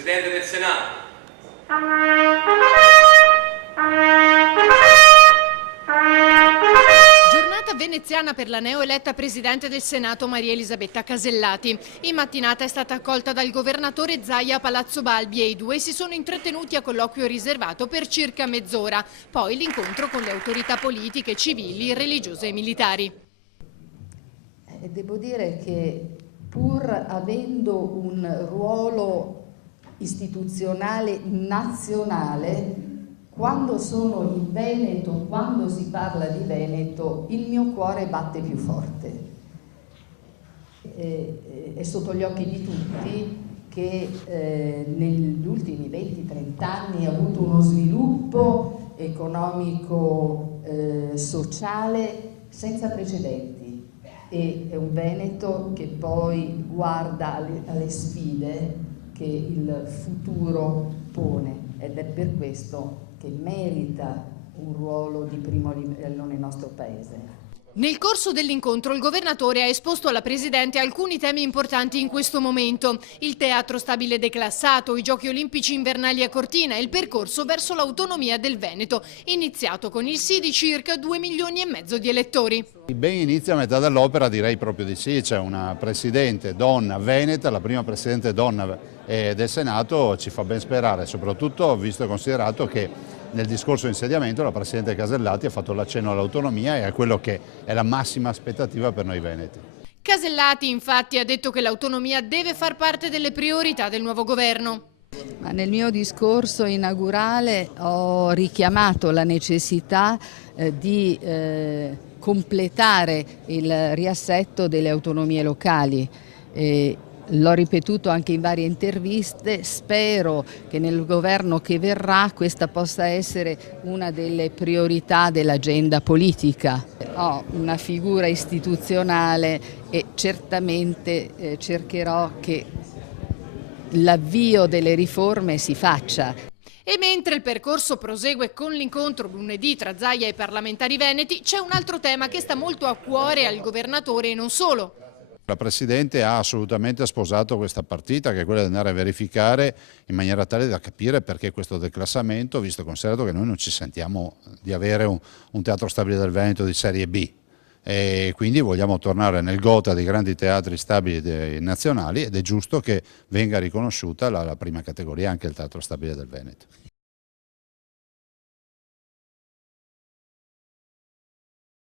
Presidente del Senato. Giornata veneziana per la neoeletta Presidente del Senato Maria Elisabetta Casellati. In mattinata è stata accolta dal governatore Zaia a Palazzo Balbi e i due si sono intrattenuti a colloquio riservato per circa mezz'ora. Poi l'incontro con le autorità politiche, civili, religiose e militari. Devo dire che pur avendo un ruolo istituzionale nazionale, quando sono in Veneto, quando si parla di Veneto, il mio cuore batte più forte. È sotto gli occhi di tutti che negli ultimi 20-30 anni ha avuto uno sviluppo economico, sociale senza precedenti. E è un Veneto che poi guarda alle sfide che il futuro pone ed è per questo che merita un ruolo di primo livello nel nostro Paese. Nel corso dell'incontro il governatore ha esposto alla Presidente alcuni temi importanti in questo momento: il teatro stabile declassato, i giochi olimpici invernali a Cortina e il percorso verso l'autonomia del Veneto, iniziato con il sì di circa 2,5 milioni di elettori. Ben inizia a metà dell'opera, direi proprio di sì, c'è una Presidente donna veneta, la prima Presidente donna del Senato, ci fa ben sperare, soprattutto visto e considerato che nel discorso di insediamento la Presidente Casellati ha fatto l'accenno all'autonomia e a quello che è la massima aspettativa per noi veneti. Casellati infatti ha detto che l'autonomia deve far parte delle priorità del nuovo governo. Nel mio discorso inaugurale ho richiamato la necessità di completare il riassetto delle autonomie locali. L'ho ripetuto anche in varie interviste, spero che nel governo che verrà questa possa essere una delle priorità dell'agenda politica. Ho una figura istituzionale e certamente cercherò che l'avvio delle riforme si faccia. E mentre il percorso prosegue con l'incontro lunedì tra Zaia e i parlamentari veneti, c'è un altro tema che sta molto a cuore al governatore e non solo. La Presidente ha assolutamente sposato questa partita, che è quella di andare a verificare in maniera tale da capire perché questo declassamento, visto e considerato che noi non ci sentiamo di avere un teatro stabile del Veneto di serie B. E quindi vogliamo tornare nel gota dei grandi teatri stabili nazionali ed è giusto che venga riconosciuta la prima categoria, anche il teatro stabile del Veneto.